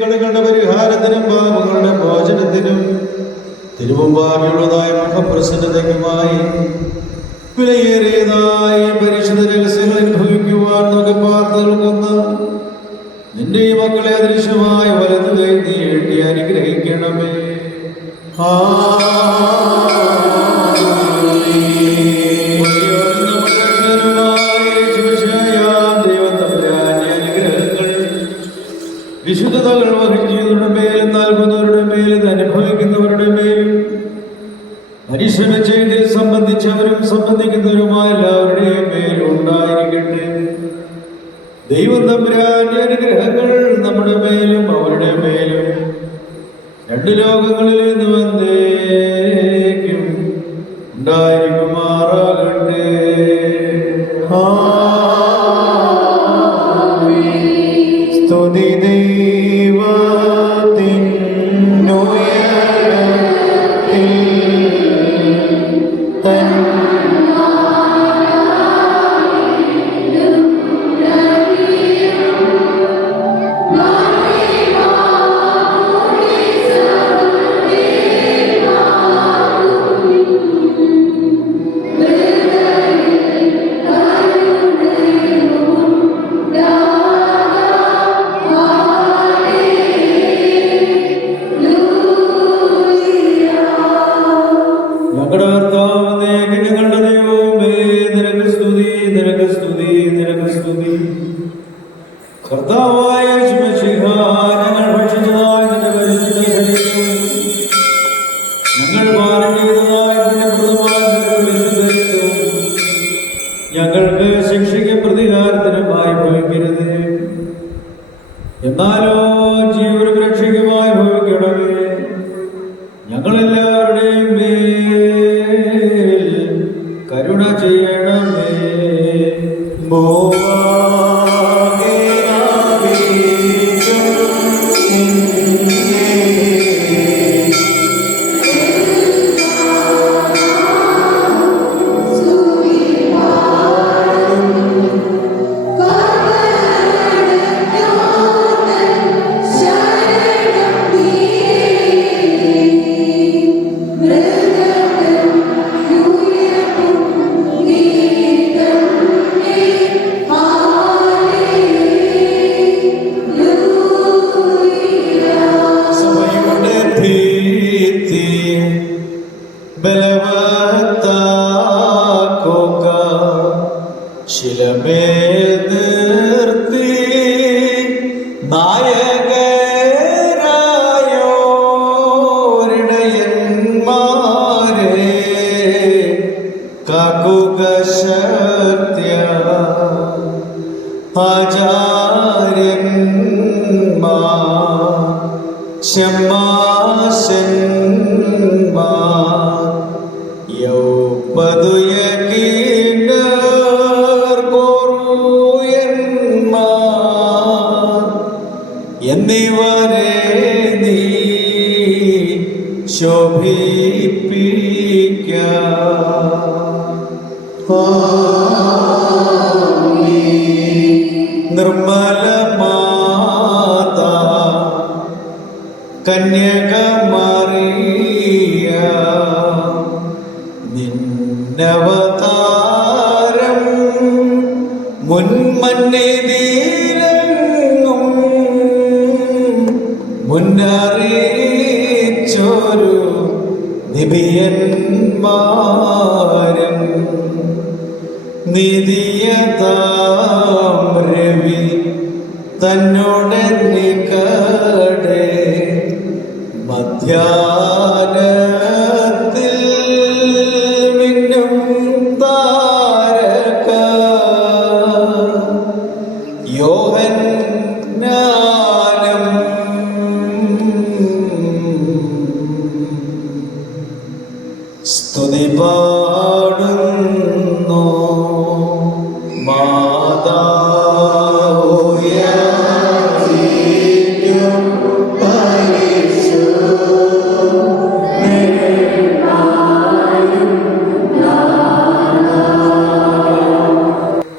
കടകളുടെ പരിഹാരത്തിനും പാപങ്ങളുടെ മോചനത്തിനും തിരുമുമ്പാകെയുള്ളതായ മുഖപ്രസന്നതയ്ക്കുമായി വിലയേറിയതായി പരിശുദ്ധ രഹസ്യങ്ങൾ അനുഭവിക്കുവാൻ നമുക്ക് പാർത്തുകൊന്ന നിന്റെ ഈ മക്കളെ അദൃശ്യമായ വലതു കൈ നീട്ടി അനുഗ്രഹിക്കണമേ. വിശുദ്ധതകൾ വഹിക്കുന്നവരുടെ മേലും നൽകുന്നവരുടെ മേലും അനുഭവിക്കുന്നവരുടെ മേലും പരിശ്രമിച്ച് ഇതിൽ സംബന്ധിച്ചവരും സംബന്ധിക്കുന്നവരുമായ എല്ലാവരുടെയും മേലും ഉണ്ടായിരിക്കട്ടെ. ദൈവം തമ്പുരാന്റെ അനുഗ്രഹങ്ങൾ നമ്മുടെ മേലും അവരുടെ മേലും രണ്ട് ലോകങ്ങളിൽ നിന്ന് വന്നേക്കും ഉണ്ടായിരിക്കുമാറാകട്ടെ. സ്തുതി കർത്താവായ യേശുമിശിഹാ, ഞങ്ങൾ ഭക്ഷിച്ചതായ നിന്റെ പരിശുദ്ധ ശരീരവും ഞങ്ങൾ പാനം ചെയ്തതായ ഞങ്ങൾക്ക് ശിക്ഷയ്ക്ക് പ്രതികാരത്തിനുമായി ഭവിക്കരുത്, എന്നാലോ ജീവനും രക്ഷയ്ക്കുമായി ഭവിക്കണമേ. ഞങ്ങളെല്ലാവരുടെയും മേൽ കരുണ ചെയ്യണമേ. ശിലമേൽ നിർത്തി നായകരായോരിടയന്മാരെ കാക്കുക ശക്ത്യ ആചാര്യന്മാർ ശമാശന്മാർ എന്നിവരെ നീ ശോഭിപ്പിക്ക. നിർമ്മല മാതാ കന്യക മറിയ, നിന്നവതാരം മുൻമന്നിതിയിലെങ്ങും മുന്നറിയിച്ചൊരു നിബിയന്മാരും നിധിയതാം രവി തന്നോടെ നികടെ മധ്യാഹ്നത്തിൽ മിന്നും താരക യോഹന്നാനം സ്തുതി പാടുന്നു.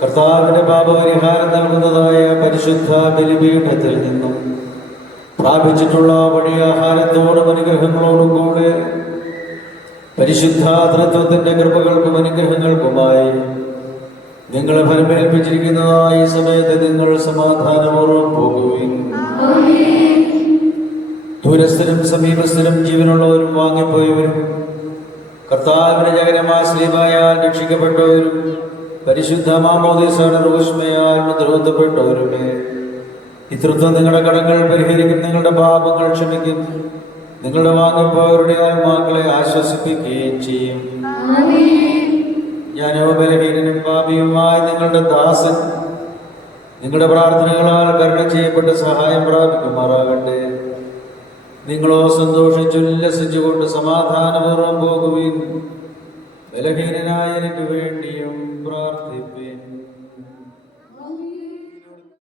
കർത്താവിന്റെ പാപപരിഹാരം നൽകുന്നതായ പരിശുദ്ധ ബലിപീഠത്തിൽ നിന്നും പ്രാപിച്ചിട്ടുള്ള വഴി ആഹാരത്തോടും അനുഗ്രഹങ്ങളോടും കൂടെ പരിശുദ്ധ തൃത്വത്തിന്റെ കൃപകൾക്കും അനുഗ്രഹങ്ങൾക്കുമായി നിങ്ങളെ ഫലമേൽപ്പിച്ചിരിക്കുന്നതായ ഈ സമയത്ത് നിങ്ങൾ സമാധാനപൂർവ്വം പോകുവിൻ. ദൂരസ്ഥരും സമീപസ്ഥരും ജീവനുള്ളവരും വാങ്ങിപ്പോയവരും കർത്താവിന്റെ ജഗരമാശ്രീമായാൽ രക്ഷിക്കപ്പെട്ടവരും പരിശുദ്ധ മാമോദീസയുടെ റൂഷ്മയാൽ മുദ്രൂത്തപ്പെട്ടവരുമേ, ഈ തൃത്വം നിങ്ങളുടെ കടങ്ങൾ പരിഹരിക്കും, നിങ്ങളുടെ പാപങ്ങൾ ക്ഷമിക്കും, നിങ്ങളുടെ വാങ്ങിപ്പോയവരുടെ ആത്മാക്കളെ ആശ്വസിപ്പിക്കുകയും ചെയ്യും. ഞാനോ ബലഹീനനും പാപിയുമായ നിങ്ങളുടെ ദാസൻ നിങ്ങളുടെ പ്രാർത്ഥനകളാൽ കരുണ ചെയ്യപ്പെട്ട് സഹായം പ്രാപിക്കുമാറാകട്ടെ. നിങ്ങളോ സന്തോഷിച്ചുല്ലസിച്ചുകൊണ്ട് സമാധാനപൂർവ്വം പോകുവിൻ. ബലഹീനനായ എനിക്ക് വേണ്ടിയും